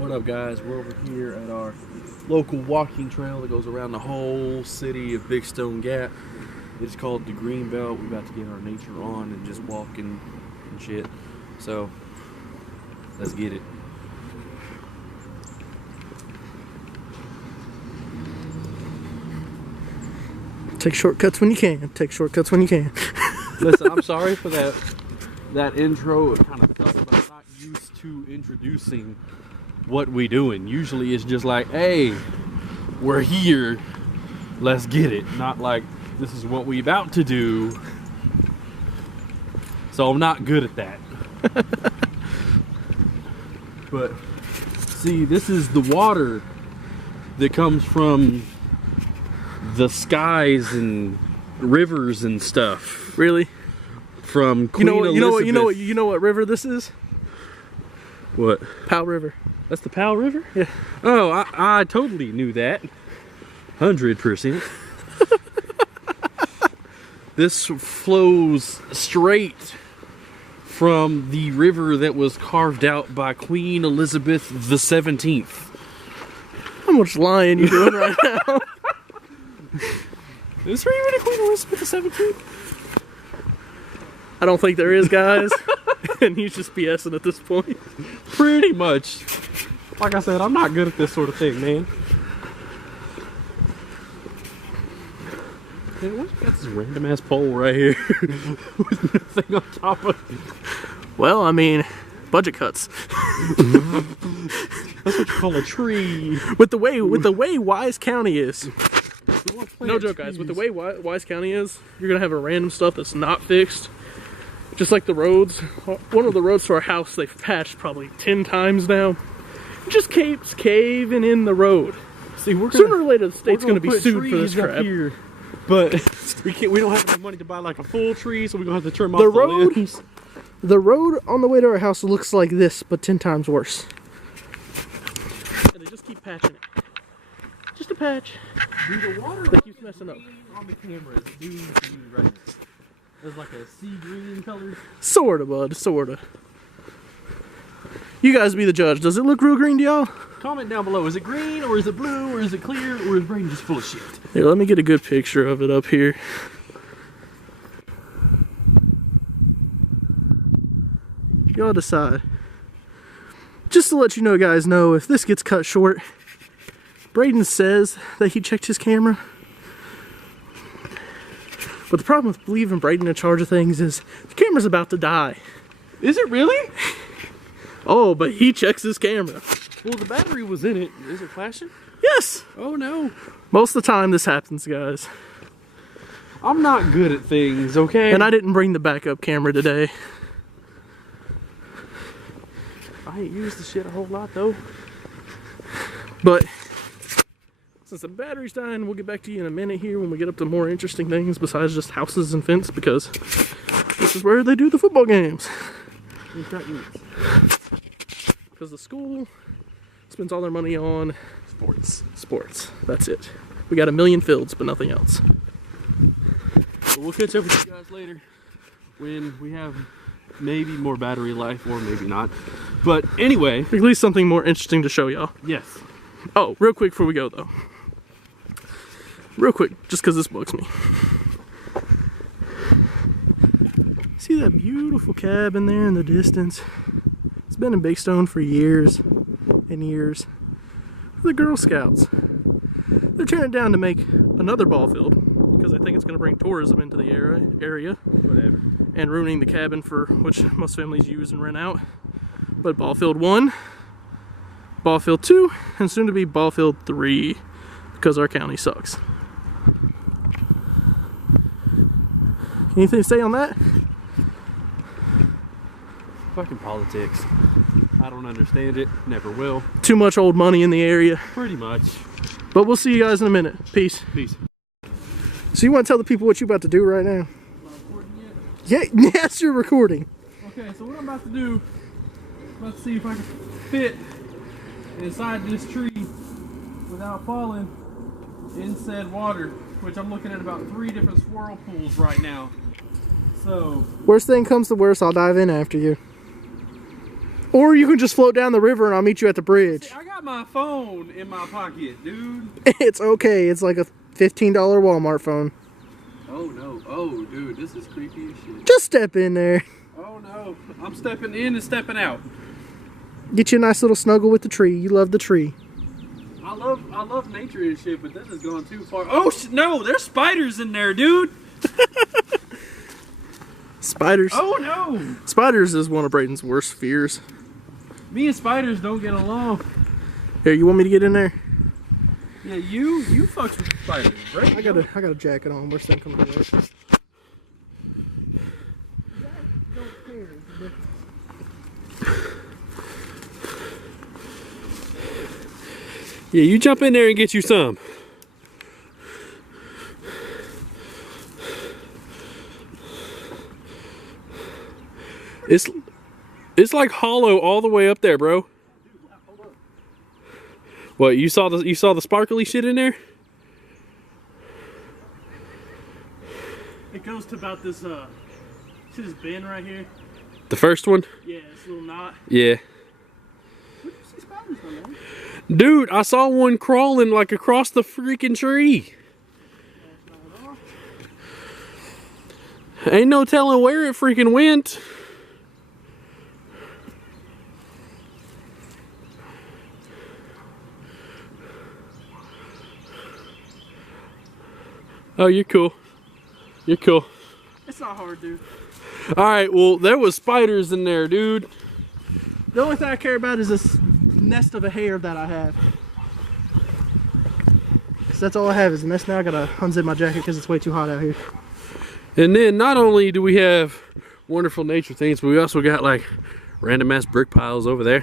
What up, guys? We're over here at our local walking trail that goes around the whole city of Big Stone Gap. It's called the Green Belt. We're about to get our nature on and just walking and shit. So, let's get it. Take shortcuts when you can. Take shortcuts when you can. Listen, I'm sorry for that intro. It kind of sucks, but I'm not used to introducing what we doing. Usually it's just like, hey, we're here, let's get it. Not like, this is what we about to do. So I'm not good at that. But see, this is the water that comes from the skies and rivers and stuff. Really? From Queen Elizabeth. You know what river this is? What? Powell River. That's the Powell River? Yeah. Oh, I totally knew that. 100%. This flows straight from the river that was carved out by Queen Elizabeth the 17th. How much lying you doing right now? Is there even a Queen Elizabeth the 17th? I don't think there is, guys. And he's just BSing at this point. Pretty much. Like I said, I'm not good at this sort of thing, man. Man, what's got this random ass pole right here with nothing on top of it? Well, I mean, budget cuts. That's what you call a tree. With the way Wise County is. No joke, guys. With the way Wise County is, you're gonna have a random stuff that's not fixed. Just like the roads. One of the roads to our house, they've patched probably 10 times now. It just keeps caving in the road. See, sooner or later, the state's gonna be sued for this crap. Here, but we don't have enough money to buy like a full tree, so we're gonna have to trim off the limbs. The road on the way to our house looks like this, but 10 times worse. And they just keep patching it. Just a patch. Dude, the water that keeps messing up. On the camera is doing to you right now. There's like a sea green color. Sorta, bud. Sorta. You guys be the judge. Does it look real green to y'all? Comment down below. Is it green, or is it blue, or is it clear, or is Braden just full of shit? Here, let me get a good picture of it up here. Y'all decide. Just to let you know, guys, know if this gets cut short, Braden says that he checked his camera. But the problem with leaving Braden in charge of things is the camera's about to die. Is it really? Oh, but he checks his camera. Well, the battery was in it. Is it flashing? Yes. Oh, no. Most of the time this happens, guys. I'm not good at things, okay? And I didn't bring the backup camera today. I ain't used the shit a whole lot, though. But since the battery's dying, we'll get back to you in a minute here when we get up to more interesting things besides just houses and fence, because this is where they do the football games. Because the school spends all their money on sports. That's it. We got 1 million fields, but nothing else. But we'll catch up with you guys later when we have maybe more battery life, or maybe not. But anyway, at least something more interesting to show y'all. Yes. Oh, real quick before we go though. Real quick, just because this bugs me. See that beautiful cabin there in the distance? It's been in Big Stone for years and years. The Girl Scouts. They're tearing it down to make another ball field because I think it's going to bring tourism into the area. Whatever. And ruining the cabin for which most families use and rent out. But ball field 1, ball field 2, and soon to be ball field 3 because our county sucks. Anything to say on that? Fucking politics. I don't understand it. Never will. Too much old money in the area. Pretty much. But we'll see you guys in a minute. Peace. Peace. So you want to tell the people what you're about to do right now? Yeah, yes, you're recording. Okay, so what I'm about to do, I'm about to see if I can fit inside this tree without falling in said water, which I'm looking at about 3 different swirl pools right now. So, worst thing comes to worst, I'll dive in after you. Or you can just float down the river and I'll meet you at the bridge. See, I got my phone in my pocket, dude. It's okay. It's like a $15 Walmart phone. Oh no. Oh, dude, this is creepy as shit. Just step in there. Oh no. I'm stepping in and stepping out. Get you a nice little snuggle with the tree. You love the tree. I love nature and shit, but this is going too far. Oh no, there's spiders in there, dude. Spiders. Oh no. Spiders is one of Brayden's worst fears. Me and spiders don't get along. Here, you want me to get in there? Yeah, you fucks with spiders, right? I got a jacket on. Worst thing comes to worst. Yeah, you jump in there and get you some. It's like hollow all the way up there, bro. What, you saw the sparkly shit in there? It goes to about this see this bend right here? The first one? Yeah, this little knot. Yeah. Where'd you see spiders from, man? Dude, I saw one crawling like across the freaking tree. Ain't no telling where it freaking went. Oh, you're cool. You're cool. It's not hard, dude. Alright, well, there was spiders in there, dude. The only thing I care about is this nest of a hair that I have. So that's all I have is a nest now. I gotta unzip my jacket because it's way too hot out here. And then not only do we have wonderful nature things, but we also got like random ass brick piles over there.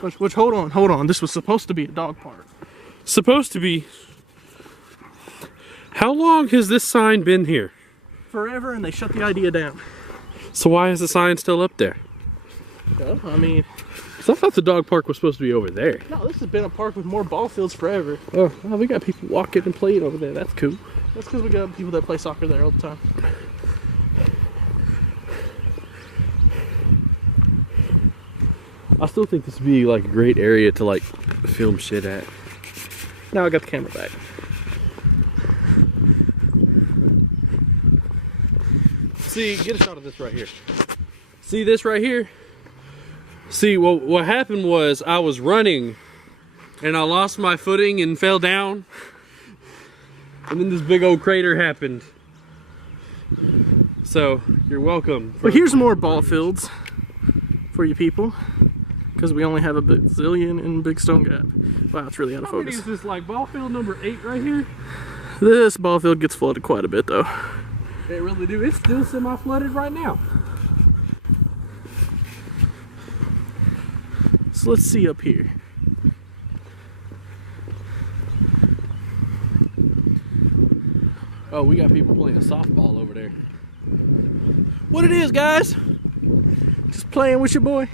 Which hold on. This was supposed to be a dog park. Supposed to be. How long has this sign been here? Forever, and they shut the idea down. So why is the sign still up there? Well, I mean, So I thought the dog park was supposed to be over there. no, this has been a park with more ball fields forever. Oh, well, we got people walking and playing over there. That's cool. That's because we got people that play soccer there all the time. I still think this would be like a great area to like film shit at. Now I got the camera back. See, get a shot of this right here. See this right here? See, well, what happened was I was running and I lost my footing and fell down. And then this big old crater happened. So, you're welcome. But here's more ball fields for you people. Because we only have a bazillion in Big Stone Gap. Wow, it's really out of How many focus. is this, like ball field number 8 right here? This ball field gets flooded quite a bit though. They really do. It's still semi-flooded right now. So let's see up here. Oh, we got people playing softball over there. What it is, guys? Just playing with your boy.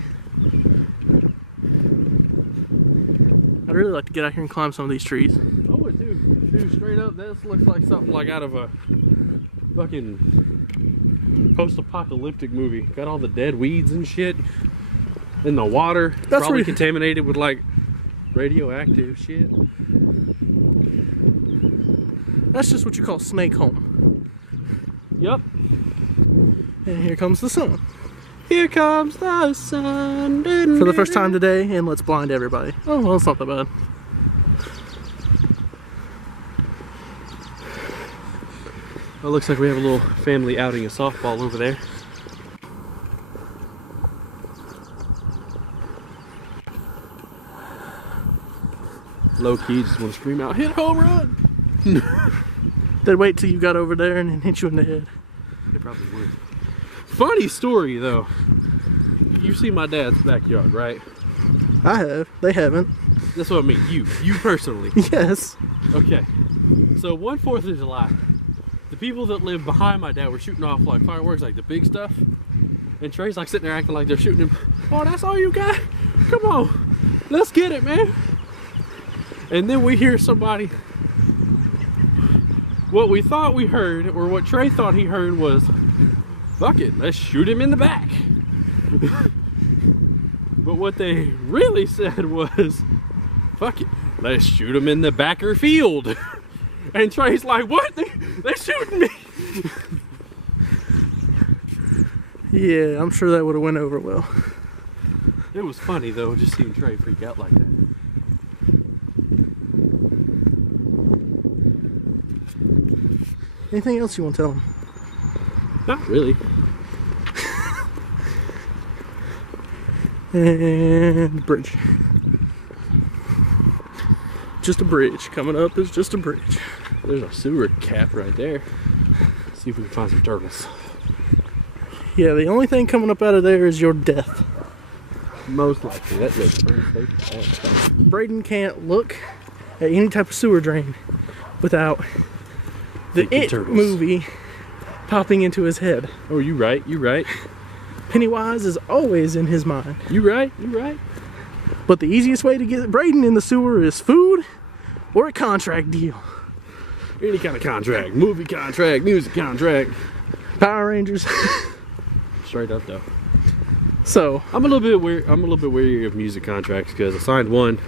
I'd really like to get out here and climb some of these trees. I would too. Dude, straight up, this looks like something like out of a fucking post-apocalyptic movie. Got all the dead weeds and shit in the water. That's probably where- contaminated with like radioactive shit. That's just what you call snake home. Yep. And here comes the sun. Here comes the sun. For the first time today, and let's blind everybody. Oh, well, it's not that bad. Well, it looks like we have a little family outing of softball over there. Low key, just want to scream out, hit home run! They'd wait till you got over there and then hit you in the head. They probably would. Funny story though. You see my dad's backyard, right? I have. They haven't. That's what I mean. You personally. Yes. Okay. So one 4th of July, the people that live behind my dad were shooting off like fireworks, like the big stuff. And Trey's like sitting there acting like they're shooting him. Oh, that's all you got? Come on, let's get it, man. And then we hear somebody. What we thought we heard, or what Trey thought he heard, was, "Fuck it, let's shoot him in the back." But what they really said was, fuck it, let's shoot him in the backer field. And Trey's like, what? They shooting me. Yeah, I'm sure that would have went over well. It was funny though, just seeing Trey freak out like that. Anything else you want to tell him? Not really. And bridge. Just a bridge. Coming up is just a bridge. There's a sewer cap right there. Let's see if we can find some turtles. Yeah, the only thing coming up out of there is your death. Most likely. That looks perfect. Braden can't look at any type of sewer drain without the It movie popping into his head. Oh, you right. You right. Pennywise is always in his mind. You right. You right. But the easiest way to get Braden in the sewer is food or a contract deal. Any kind of contract. Movie contract, music contract. Power Rangers. Straight up though. So I'm a little bit weird. I'm a little bit wary of music contracts because I signed one.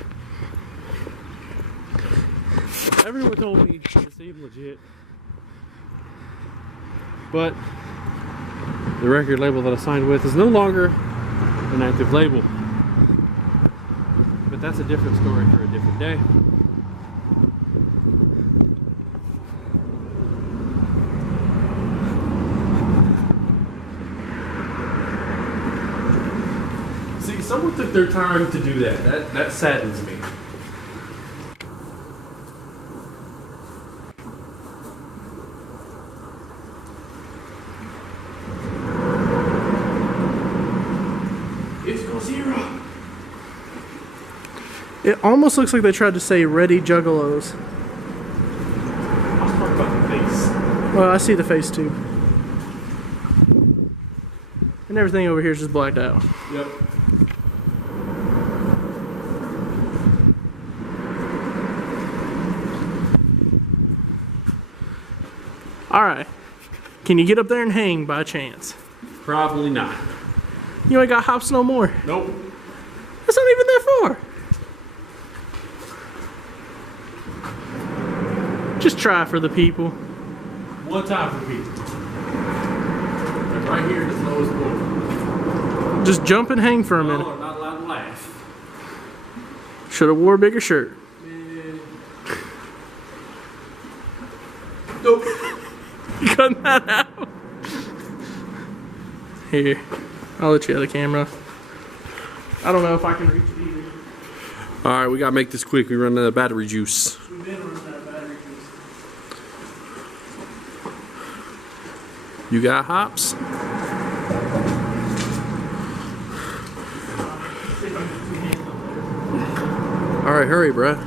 Everyone told me it seemed legit, but the record label that I signed with is no longer an active label. But that's a different story for a different day. See, someone took their time to do that. That saddens me. It's Godzilla. it almost looks like they tried to say Ready Juggalos. I was talking about the face. Well, I see the face too. And everything over here is just blacked out. Yep. Alright. Can you get up there and hang by chance? Probably not. You ain't got hops no more. Nope. That's not even that far. Just try for the people. One time for people. That's right here, the slowest point. Just jump and hang for a minute. Oh, I'm not allowed to laugh. Should have wore a bigger shirt. Nope. Cut that out. Here, I'll let you have the camera. I don't know if I can reach it either. Alright, we gotta make this quick. We run out of battery juice. We've been running out of battery juice. You got hops? Alright, hurry, bruh.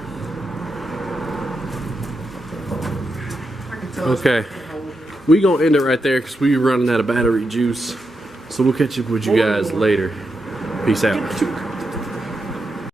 Okay. We gonna end it right there because we running out of battery juice. So we'll catch up with you guys later. Peace out.